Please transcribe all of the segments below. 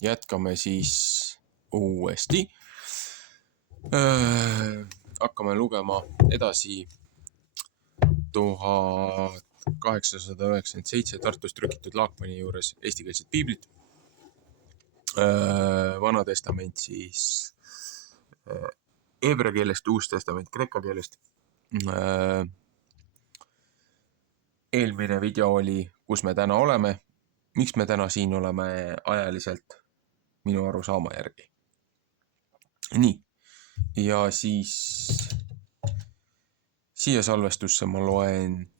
Jätkame siis uuesti. Hakkame lugema edasi 1897 Tartus trükitud Laakmani juures eestikeelset piiblit. Vana testament siis heebrea keelest, uus testament kreeka keelest. Eelmine video oli, kus me täna oleme. Miks me täna siin oleme ajaliselt minu arusaama järgi? Nii, ja siis siia salvestusse ma loen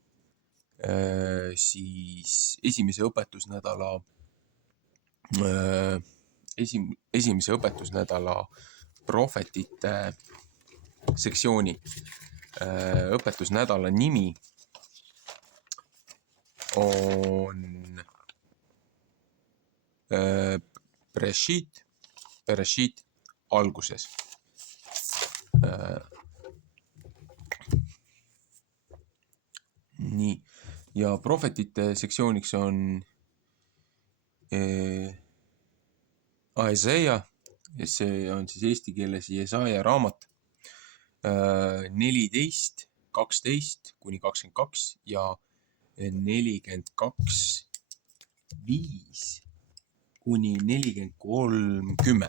siis esimese õpetusnädala prohvetite sektsiooni. Õpetusnädala nimi on Bereshit alguses. Nii, ja prohvetite sektsiooniks on Aeseia, see on siis eesti keeles Jesaja raamat 14, 12 kuni 22 ja 42, 5 kuni 43, 10.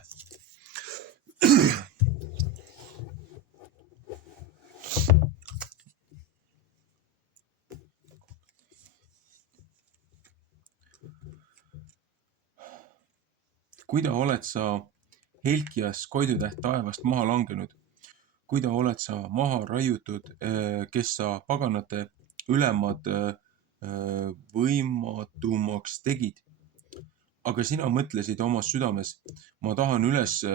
Kuida oled sa, Helkias, koidutäht taevast maha langenud? Kuida oled sa maha raiutud, kes sa paganate ülemad võimatumaks tegid? Aga sina mõtlesid omas südames, ma tahan üles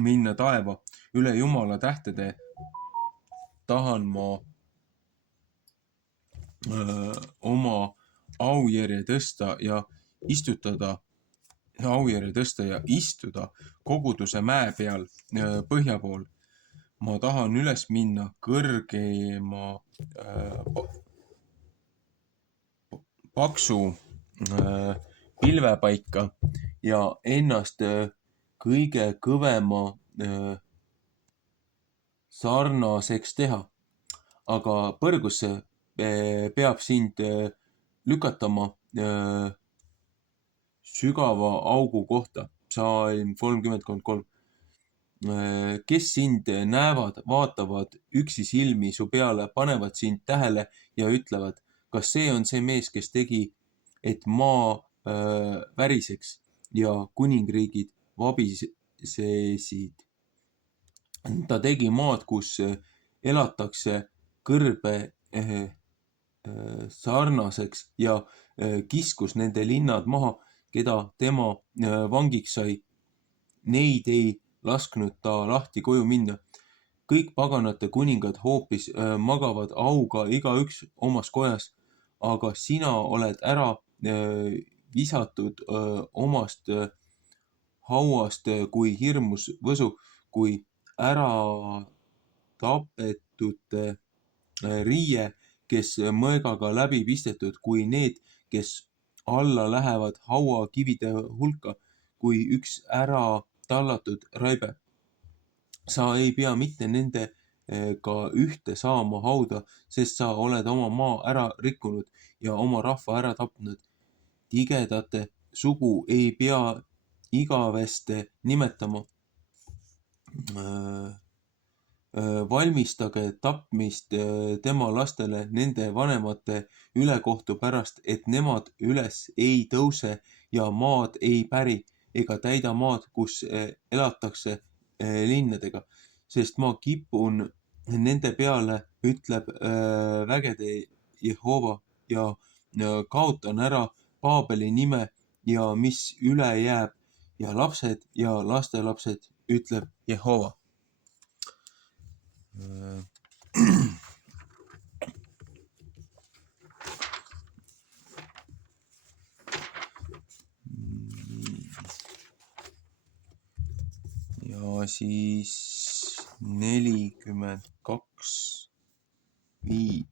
minna taeva, üle Jumala tähtede tahan ma oma aujärje tõsta ja istuda koguduse mäe peal põhja pool. Ma tahan üles minna kõrgema paksu pilvepaika ja ennast kõige kõvema sarnaseks teha. Aga põrgusse peab sind lükatama sügava augu kohta. Psalm 30:3. Kes sind näevad, vaatavad üksi silmi su peale, panevad sind tähele ja ütlevad, kas see on see mees, kes tegi, et maa väriseks ja kuningriigid vabisesid. Ta tegi maad, kus elatakse kõrbe sarnaseks ja kiskus nende linnad maha, keda tema vangiks sai. Neid ei lasknud ta lahti koju minna. Kõik paganate kuningad hoopis magavad auga igaüks omas kojas, aga sina oled ära visatud omast hauast kui hirmus võsu, kui ära tapetute riie, kes mõõgaga läbi pistetud, kui need, kes alla lähevad hauakivide hulka, kui üks ära tallatud raibe. Sa ei pea mitte nendega ühte saama hauda, sest sa oled oma maa ära rikkunud ja oma rahva ära tapnud. Tigedate sugu ei pea igaveste nimetama. Valmistage tapmist tema lastele nende vanemate ülekohtu pärast, et nemad üles ei tõuse ja maad ei päri ega täida maad, kus elatakse linnadega, sest ma kipun nende peale, ütleb vägede Jehova, ja kaotan ära Paabeli nime ja mis üle jääb ja lapsed ja lastelapsed, ütleb Jehova. Ja siis 42, 5.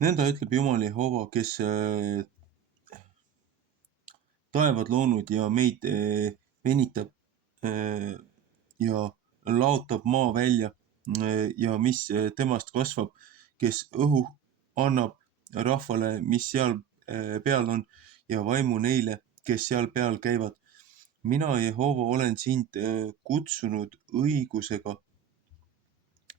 nõnda ütleb Jumal Jehova, kes taevad loonud ja meid venitab ja laotab maa välja ja mis temast kasvab, kes õhu annab rahvale, mis seal peal on ja vaimu neile, kes seal peal käivad. Mina, Jehova, olen sind kutsunud õigusega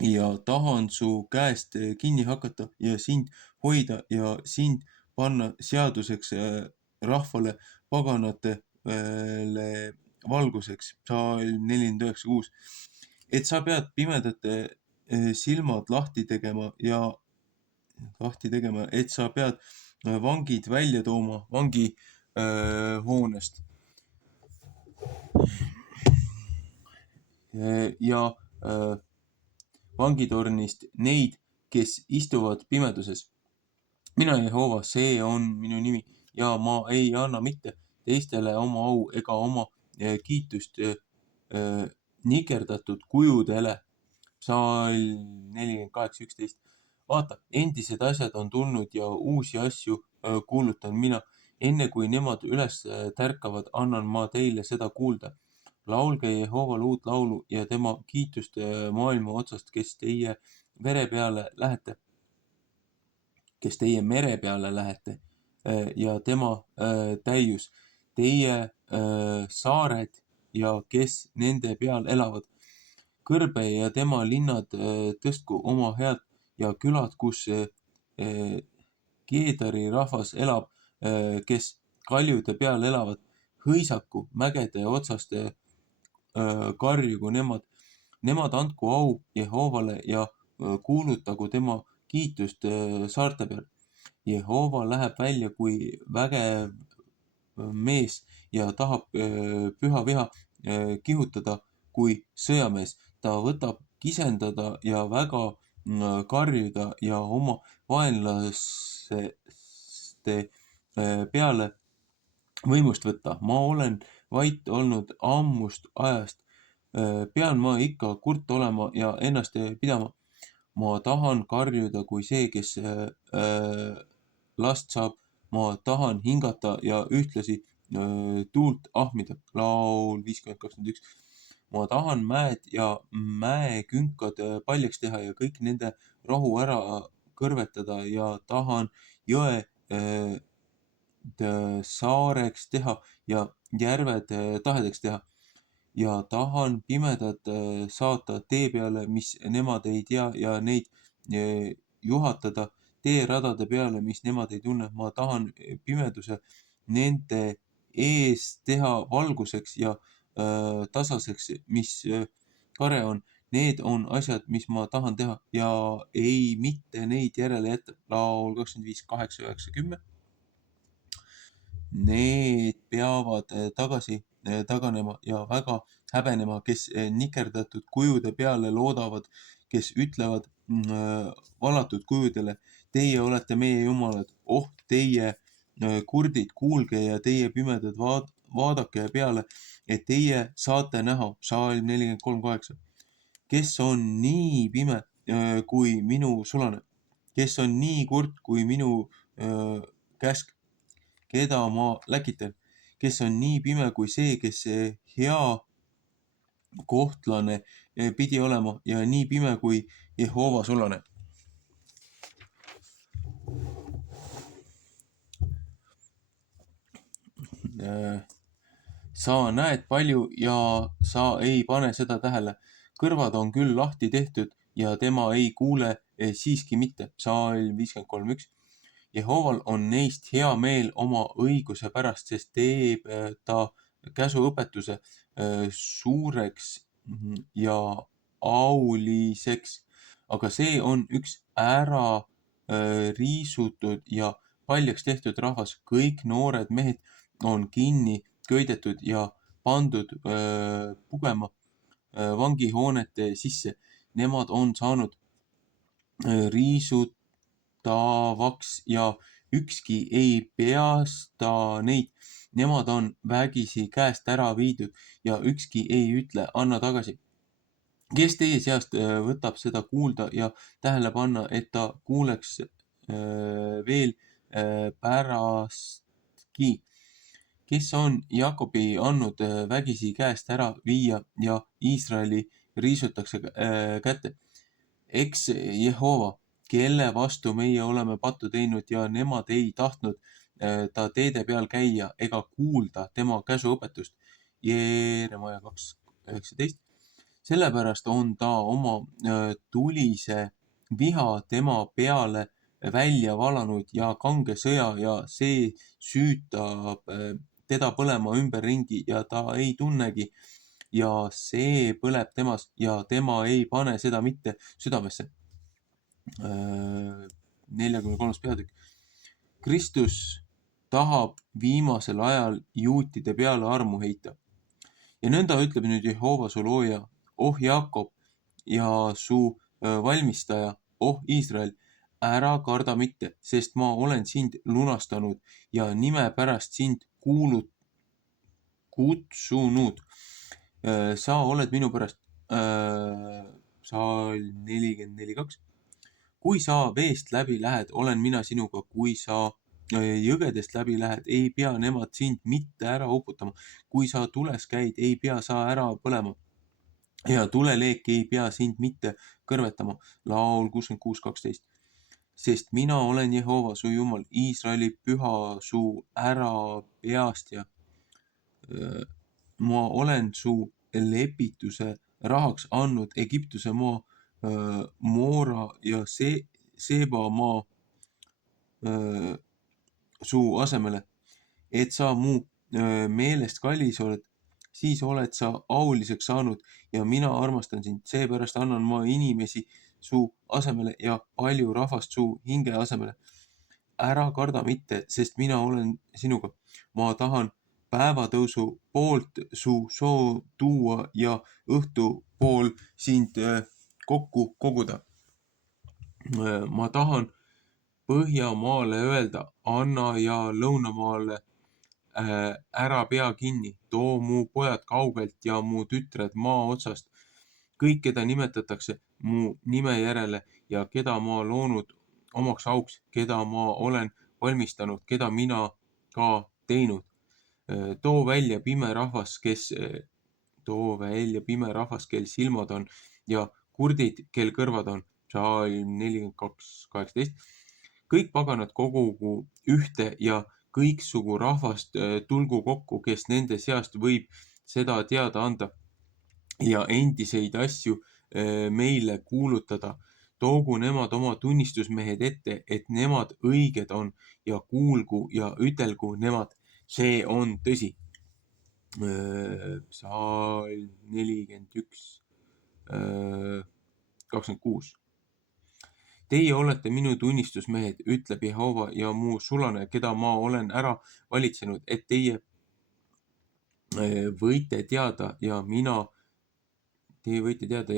ja tahan su käest kinni hakata ja sind hoida ja sind panna seaduseks rahvale, paganatele valguseks. Psalm 49:6. Et sa pead pimedate silmad lahti tegema, et sa pead vangid välja tooma vangihoonest ja vangitornist neid, kes istuvad pimeduses. Mina, Jehova, see on minu nimi ja ma ei anna mitte teistele oma au ega oma kiitust nikerdatud kujudele. Psalm 48:11. Vaata, endised asjad on tulnud ja uusi asju kuulutan mina. Enne kui nemad üles tärkavad, annan ma teile seda kuulda. Laulge Jehovale uut laulu ja tema kiitust maailma otsast, kes teie mere peale lähete ja tema täius, teie saared ja kes nende peal elavad. Kõrbe ja tema linnad tõstku oma head ja külad, kus Keedari rahvas elab, kes kaljude peal elavad, hõisaku mägede otsast karjugu nemad. Nemad andku au Jehovale ja kuulutagu tema kiitust saarte peal. Jehova läheb välja kui vägev mees ja tahab püha viha kihutada kui sõjamees. Ta võtab kisendada ja väga karjuda ja oma vaenlaste peale võimust võtta. Ma olen vait olnud ammust ajast. Pean ma ikka kurt olema ja ennast pidama. Ma tahan karjuda kui see, kes last saab. Ma tahan hingata ja ühtlasi tuult ahmida. Laul 50:21. Ma tahan mäed ja mäekünkad paljaks teha ja kõik nende rohu ära kõrvetada ja tahan jõe saareks teha ja järved tahedaks teha. Ja tahan pimedad saata tee peale, mis nemad ei tea ja neid juhatada teeradade peale, mis nemad ei tunne. Ma tahan pimeduse nende ees teha valguseks ja tasaseks, mis kare on. Need on asjad, mis ma tahan teha ja ei mitte neid järele jätta. Laul 25:8, 9, 10. Need peavad taganema ja väga häbenema, kes nikerdatud kujude peale loodavad, kes ütlevad valatud kujudele, teie olete meie jumalad. Oh, teie kurdid, kuulge ja teie pimedad vaadake peale, et teie saate näha. Psalm 43:8. Kes on nii pime kui minu sulane, kes on nii kurt kui minu käsk, keda ma läkitan, kes on nii pime kui see, kes hea kohtlane pidi olema ja nii pime kui Jehova sulane. Sa näed palju ja sa ei pane seda tähele. Kõrvad on küll lahti tehtud ja tema ei kuule siiski mitte. Psalm 53:1. Jehoval on neist hea meel oma õiguse pärast, sest teeb ta käsuõpetuse suureks ja auliseks. Aga see on üks ära riisutud ja paljaks tehtud rahvas. Kõik noored mehed on kinni köidetud ja pandud pugema vangihoonete sisse. Nemad on saanud riisutavaks ja ükski ei peasta neid. Nemad on vägisi käest ära viidud ja ükski ei ütle, anna tagasi. Kes teie seast võtab seda kuulda ja tähele panna, et ta kuuleks veel pärastki, kes on Jakobi andnud vägisi käest ära viia ja Iisraeli riisutakse kätte. Eks Jehova, kelle vastu meie oleme pattu teinud ja nemad ei tahtnud ta teede peal käia ega kuulda tema käsuõpetust. Jeeremaia 2:19. Sellepärast on ta oma tulise viha tema peale välja valanud ja kange sõja ja see süütab teda põlema ümberringi ja ta ei tunnegi ja see põleb temas ja tema ei pane seda mitte südamesse. 43. peatükk. Kristus tahab viimasel ajal juutide peale armu heita. Ja nõnda ütleb nüüd Jehova su looja, oh Jakob ja su valmistaja, oh Iisrael, ära karda mitte, sest ma olen sind lunastanud ja nime pärast sind kutsunud. Sa oled minu pärast, Psalm 44:2. Kui sa veest läbi lähed, olen mina sinuga, kui sa jõgedest läbi lähed, ei pea nemad sind mitte ära uputama. Kui sa tules käid, ei pea sa ära põlema. Ja tuleleek ei pea sind mitte kõrvetama. Laul 66:12. Sest mina olen Jehova, su Jumal, Iisraeli püha, su ära peastja. Ma olen su lepituse rahaks andnud Egiptuse maa, Moora ja Seba maa su asemele, et sa mu meelest kallis oled, siis oled sa auliseks saanud ja mina armastan sind, seepärast annan ma inimesi su asemele ja palju rahvast su hinge asemele. Ära karda mitte, sest mina olen sinuga. Ma tahan päevatõusu poolt su soo tuua ja õhtu pool sind kokku koguda. Ma tahan Põhjamaale öelda, anna ja Lõunamaale ära pea kinni, too mu pojad kaugelt ja mu tütred maa otsast. Kõik, keda nimetatakse mu nime järele ja keda ma loonud omaks auks, keda ma olen valmistanud, keda mina ka teinud. Too välja pime rahvas, kel silmad on ja kurdid, kel kõrvad on. Psalm 42:18. Kõik paganad kogugu ühte ja kõiksugu rahvast tulgu kokku, kes nende seast võib seda teada anda ja endiseid asju meile kuulutada. Toogu nemad oma tunnistusmehed ette, et nemad õiged on ja kuulgu ja ütelgu nemad, see on tõsi. Psalm 41, 26. Teie olete minu tunnistusmehed, ütleb Jehova ja mu sulane, keda ma olen ära valitsenud, et teie võite teada ja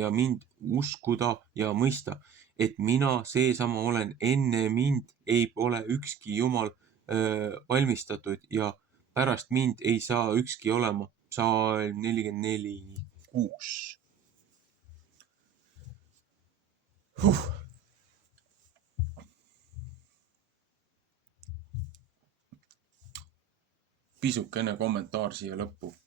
mind uskuda ja mõista, et mina seesama olen, enne mind ei ole ükski jumal valmistatud ja pärast mind ei saa ükski olema. Psalm 44:6. Pisukene kommentaar siia lõppu.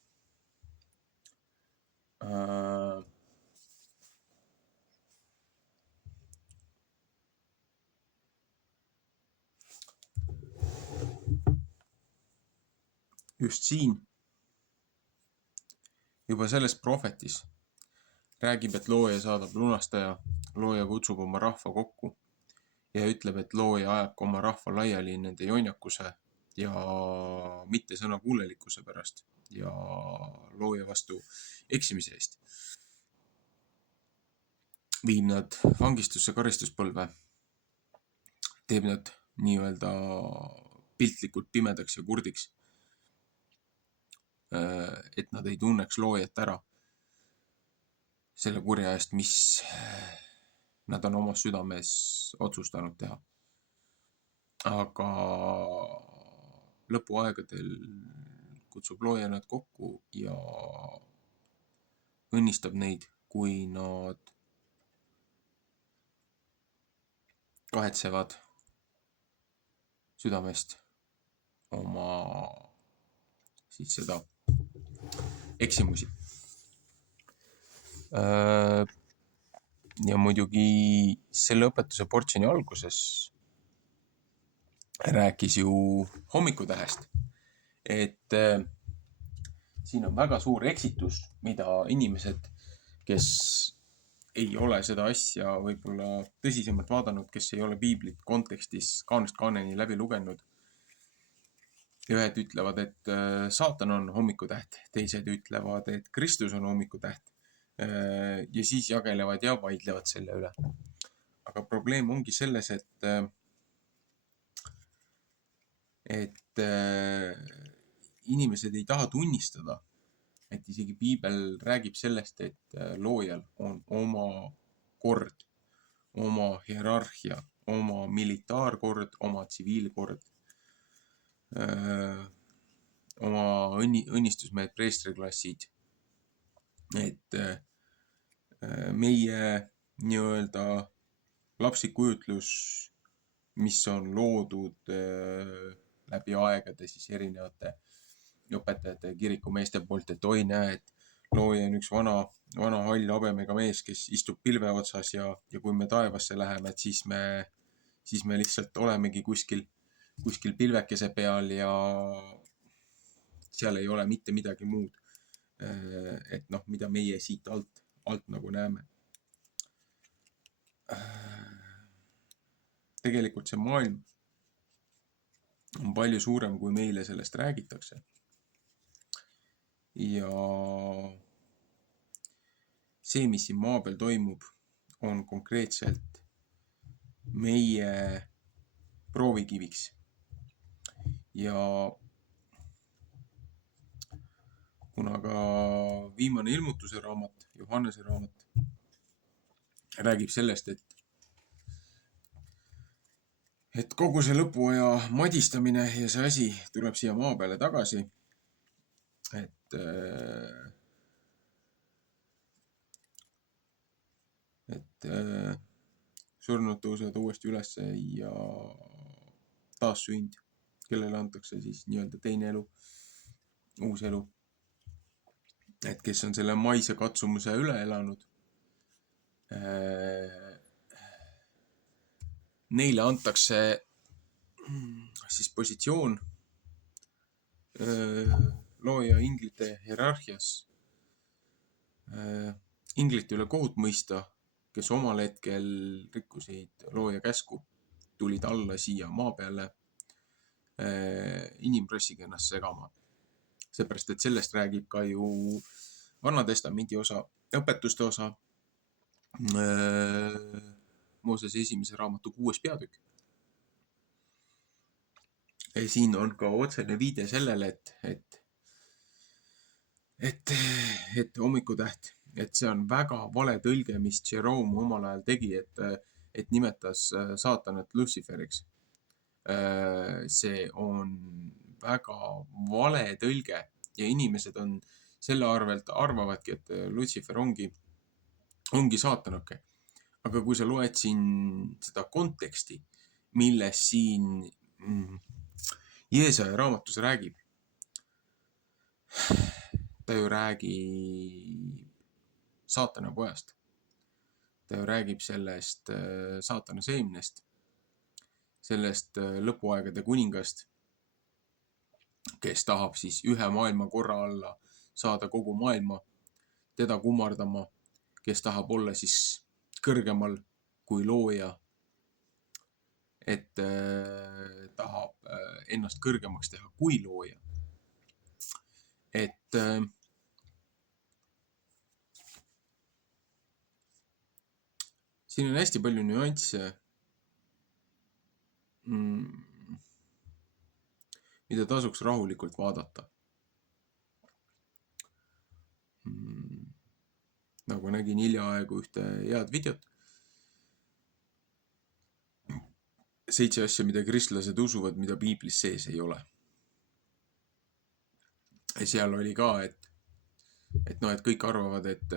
Just siin, juba selles prohvetis räägib, et looja saadab lunastaja, looja kutsub oma rahva kokku ja ütleb, et looja ajab oma rahva laiali nende jonjakuse ja mitte sõnakuulelikkuse pärast ja looja vastu eksimise eest. Viib nad vangistusse karistuspõlve, teeb nad nii-öelda piltlikult pimedaks ja kurdiks, et nad ei tunneks loojat ära selle kurja eest, mis nad on oma südames otsustanud teha. Aga lõpuaegadel kutsub looja nad kokku ja õnnistab neid, kui nad kahetsevad südamest oma siis seda eksimusi. Ja muidugi selle õpetuse portsjoni alguses rääkis ju hommikutähest, et siin on väga suur eksitus, mida inimesed, kes ei ole seda asja võib-olla tõsisemalt vaadanud, kes ei ole piiblit kontekstis kaanest kaaneni läbi lugenud. Ühed ütlevad, et saatan on hommikutäht, teised ütlevad, et Kristus on hommikutäht. Ja siis jagelevad ja vaidlevad selle üle. Aga probleem ongi selles, et inimesed ei taha tunnistada, et isegi piibel räägib sellest, et loojal on oma kord, oma hierarhia, oma militaarkord, oma tsiviilkord, oma õnnistusmehed, preestriklassid. Et meie nii-öelda lapsik kujutlus, mis on loodud läbi aegade siis erinevate õpetajate, kirikumeeste poolt, et oi näe, et looja on üks vana hall habemega mees, kes istub pilve otsas ja kui me taevasse läheme, et siis me lihtsalt olemegi kuskil pilvekese peal ja seal ei ole mitte midagi muud. Et noh, mida meie siit alt nagu näeme. Tegelikult see maailm on palju suurem, kui meile sellest räägitakse. Ja see, mis siin maa peal toimub, on konkreetselt meie proovikiviks. Ja kuna ka viimane ilmutuse raamat, Johannese raamat, räägib sellest, et kogu see lõpuaja madistamine ja see asi tuleb siia maa peale tagasi. Et surnud tõusevad uuesti üles ja taassünd, kellele antakse siis nii-öelda teine elu, uus elu. Et kes on selle maise katsumuse üle elanud, neile antakse siis positsioon looja inglite hierarhias, inglite üle kohut mõista, kes omal hetkel rikkusid looja käsku, tulid alla siia maa peale inimrassiga ennast segama. Seepärast, et sellest räägib ka ju Vana Testamendi osa, õpetuste osa, Moosese esimese raamatu 6. peatükk. Siin on ka otsene viide sellele, et hommikutäht, et see on väga vale tõlge, mis Jerome omal ajal tegi, et nimetas saatanat Luciferiks. See on väga vale tõlge ja inimesed on selle arvelt arvavadki, et Lucifer ongi saatanake. Aga kui sa loed siin seda konteksti, milles siin Jeesaja raamatus räägib, ta ju räägib saatana pojast. Ta ju räägib sellest saatana seemnest, sellest lõpuaegade kuningast, kes tahab siis ühe maailma korra alla saada kogu maailma, teda kummardama, kes tahab olla siis kõrgemal kui looja, et tahab ennast kõrgemaks teha kui looja. Et siin on hästi palju nüansse, mida tasuks rahulikult vaadata. Nagu nägin hiljaaegu ühte head videot. 7 asja, mida kristlased usuvad, mida piiblis sees ei ole. Ja seal oli ka, et kõik arvavad, et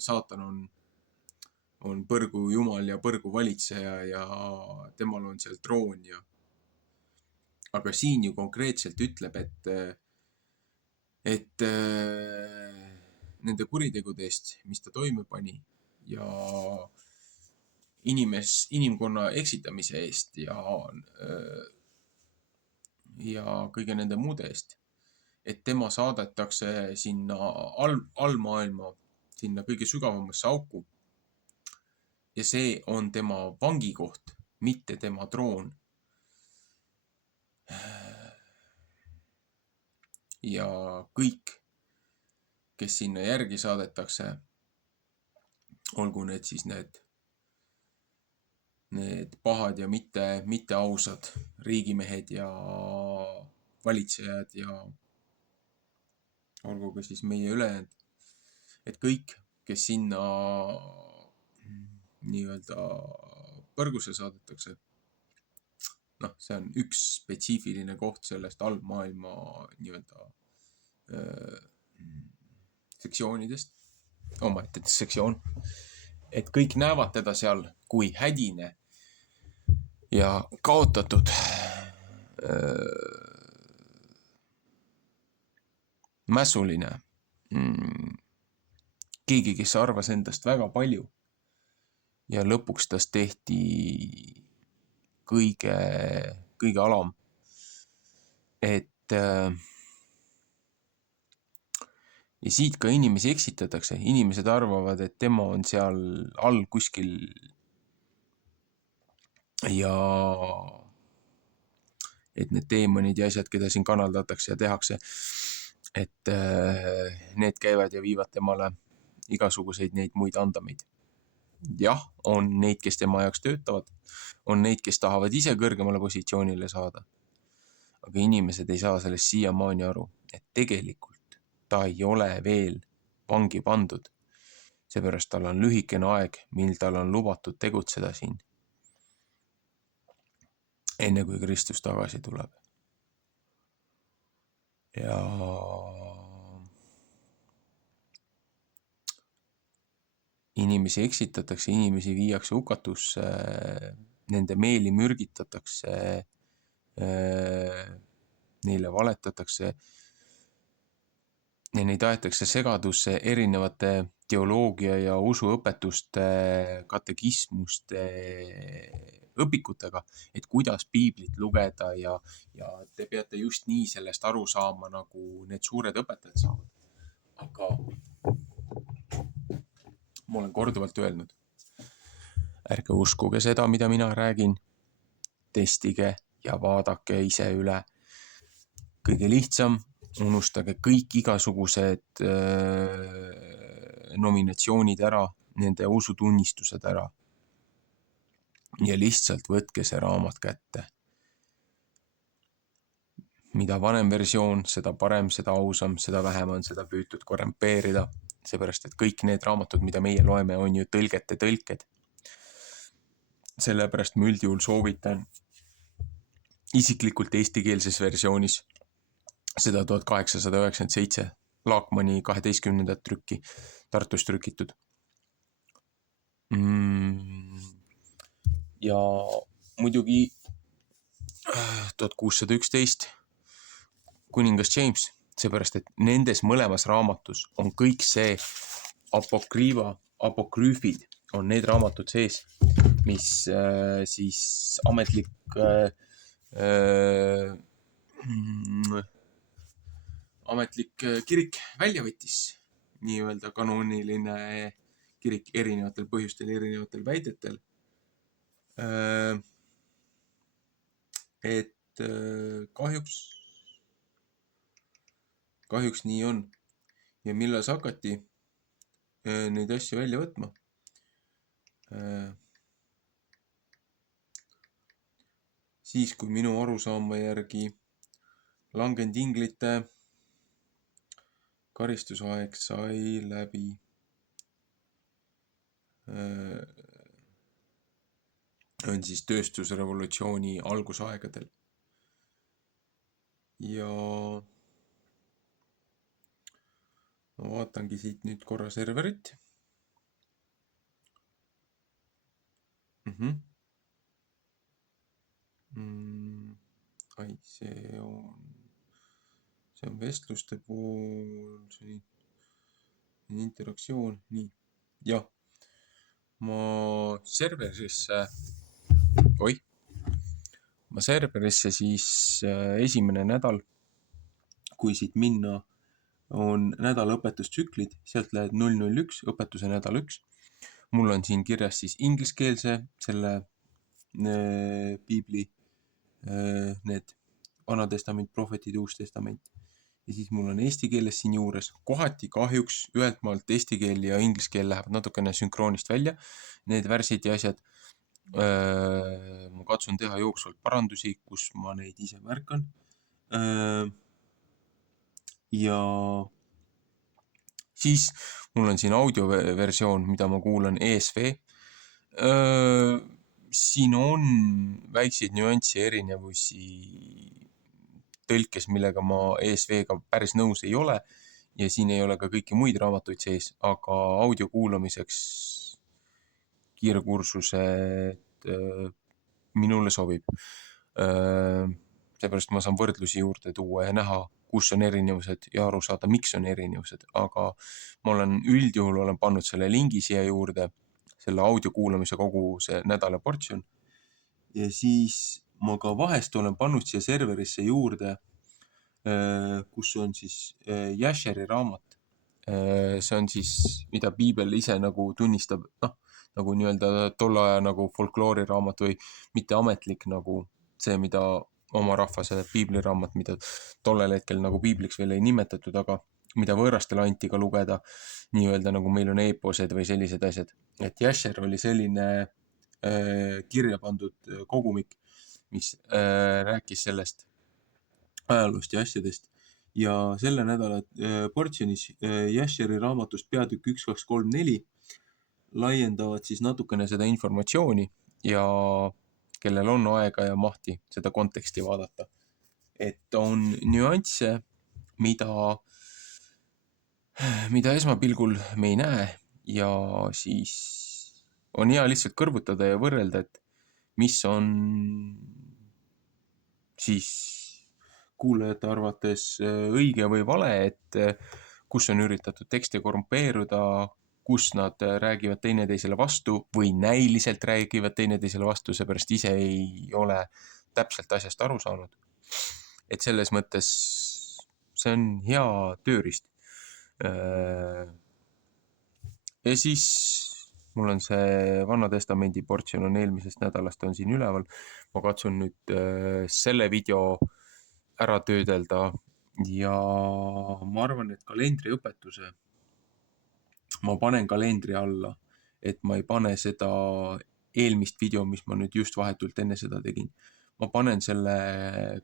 saatan on põrgu jumal ja põrgu valitseja ja temal on seal troon Aga siin ju konkreetselt ütleb, et nende kuritegude eest, mis ta toime pani ja inimkonna eksitamise eest ja kõige nende muude eest, et tema saadetakse sinna allmaailma, sinna kõige sügavamasse auku. Ja see on tema vangikoht, mitte tema troon. Ja kõik, kes sinna järgi saadetakse, olgu need siis need pahad ja mitte ausad riigimehed ja valitsejad ja olgu ka siis meie ülejäänud, et kõik, kes sinna nii-öelda põrgusse saadetakse, noh, see on üks spetsiifiline koht sellest allmaailma nii-öelda sektsioonidest, omaette sektsioon, et kõik näevad teda seal kui hädine ja kaotatud mässuline, keegi, kes arvas endast väga palju ja lõpuks tast tehti kõige alam. Et ja siit ka inimesi eksitatakse, inimesed arvavad, et tema on seal all kuskil ja et need teemonid ja asjad, keda siin kanaldatakse ja tehakse, et need käivad ja viivad temale igasuguseid neid muid andameid. Jah, on neid, kes tema jaoks töötavad, on neid, kes tahavad ise kõrgemale positsioonile saada. Aga inimesed ei saa sellest siiamaani aru, et tegelikult ta ei ole veel vangi pandud. Seepärast tal on lühikene aeg, mil tal on lubatud tegutseda siin, enne kui Kristus tagasi tuleb. Ja inimesi eksitatakse, inimesi viiakse hukatusse, nende meeli mürgitatakse, neile valetatakse ja neid aetakse segadusse erinevate teoloogia ja usuõpetuste, katekismuste, õpikutega, et kuidas piiblit lugeda ja te peate just nii sellest aru saama, nagu need suured õpetajad saavad. Aga ma olen korduvalt öelnud, ärge uskuge seda, mida mina räägin, testige ja vaadake ise üle. Kõige lihtsam, unustage kõik igasugused nominatsioonid ära, nende usutunnistused ära. Ja lihtsalt võtke see raamat kätte. Mida vanem versioon, seda parem, seda ausam, seda vähem on seda püütud korrumpeerida. Seepärast, et kõik need raamatud, mida meie loeme, on ju tõlked. Sellepärast ma üldjuhul soovitan isiklikult eestikeelses versioonis seda 1897 Laakmani 12. trükki Tartus trükitud. Ja muidugi 1611 kuningas James, seepärast, et nendes mõlemas raamatus on kõik see apokrüüfid, on need raamatud sees, mis siis ametlik kirik välja võttis, nii-öelda kanooniline kirik erinevatel põhjustel, erinevatel väidetel. Et kahjuks nii on. Ja milles hakati neid asju välja võtma? Siis, kui minu arusaama järgi langenud inglite karistusaeg sai läbi. On siis tööstusrevolutsiooni algusaegadel. Ja ma vaatangi siit nüüd korra serverit. ai, see on vestluste pool, see on interaktsioon, nii. Jah, ma serverisse siis esimene nädal, kui siit minna, on nädala õpetustsüklid, sealt lähed 001, õpetuse nädal 1. Mul on siin kirjas siis ingliskeelse selle piibli, need Vana Testament, prohvetid, Uus Testament. Ja siis mul on eesti keeles siin juures. Kohati kahjuks ühelt maalt eesti keel ja inglise keel lähevad natukene sünkroonist välja. Need värsid ja asjad. Ma katsun teha jooksvalt parandusi, kus ma neid ise märkan. Ja siis mul on siin audioversioon, mida ma kuulan ESV. Siin on väikseid nüanssi erinevusi tõlkes, millega ma ESV-ga päris nõus ei ole. Ja siin ei ole ka kõiki muid raamatuid sees, aga audio kuulamiseks kiirkursused minule sobib. Seepärast ma saan võrdlusi juurde tuua ja näha, kus on erinevused ja aru saada, miks on erinevused. Aga ma üldjuhul olen pannud selle lingi siia juurde, selle audio kuulamise kogu see nädala portsjon. Ja siis ma ka vahest olen pannud siia serverisse juurde, kus on siis Yasheri raamat. See on siis, mida piibel ise nagu tunnistab, nagu nii-öelda tolle aja nagu folklooriraamat või mitte ametlik nagu see, mida oma rahvase piibliraamat, mida tollel hetkel nagu piibliks veel ei nimetatud, aga mida võõrastele anti ka lugeda, nii-öelda nagu meil on eeposed või sellised asjad. Et Yasher oli selline kirja pandud kogumik, mis rääkis sellest ajaloost ja asjadest. Ja selle nädala portsjonis Yasheri raamatust peatükk 1, 2, 3, 4 laiendavad siis natukene seda informatsiooni ja kellel on aega ja mahti seda konteksti vaadata. Et on nüansse, mida esmapilgul me ei näe ja siis on hea lihtsalt kõrvutada ja võrrelda, et mis on siis kuulajate arvates õige või vale, et kus on üritatud tekste korrumpeeruda, kus nad räägivad teineteisele vastu või näiliselt räägivad teineteisele vastu, seepärast ise ei ole täpselt asjast aru saanud. Et selles mõttes see on hea tööriist. Ja siis mul on see Vana Testamendi portsjon on eelmisest nädalast on siin üleval. Ma katsun nüüd selle video ära töödelda ja ma arvan, et kalendriõpetuse ma panen kalendri alla, et ma ei pane seda eelmist video, mis ma nüüd just vahetult enne seda tegin. Ma panen selle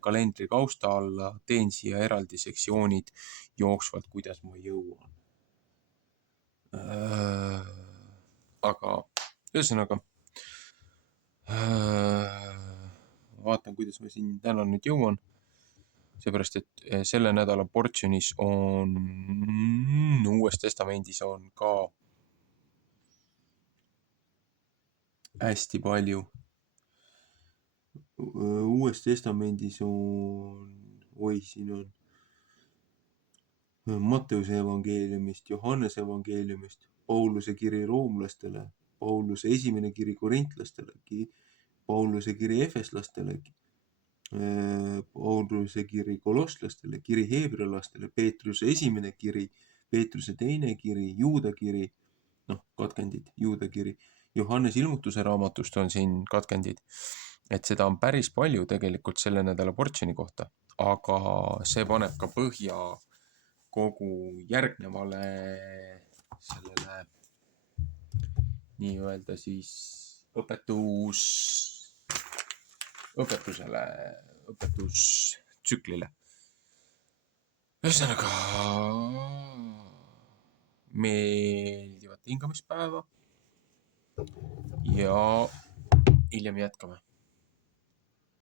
kalendri kausta alla, teen siia eraldi sektsioonid jooksvalt, kuidas ma jõuan. Aga ühesõnaga vaatan, kuidas ma siin täna nüüd jõuan. Seepärast, et selle nädala portsjonis on Uues Testamendis on ka hästi palju. Uues Testamendis siin on Matteuse evangeeliumist, Johannese evangeeliumist, Pauluse kiri roomlastele, Pauluse esimene kiri korintlastele, Pauluse kiri efeslastele, Pauluse kiri kolosslastele, kiri heebrealastele, Peetruse esimene kiri, Peetruse teine kiri, Juuda kiri, katkendid, Juuda kiri, Johannes ilmutuse raamatust on siin katkendid. Et seda on päris palju tegelikult selle nädala portsjoni kohta, aga see paneb ka põhja kogu järgnevale sellele nii-öelda siis õpetustsüklile. Ühesõnaga, meeldivat hingamispäeva ja hiljem jätkame.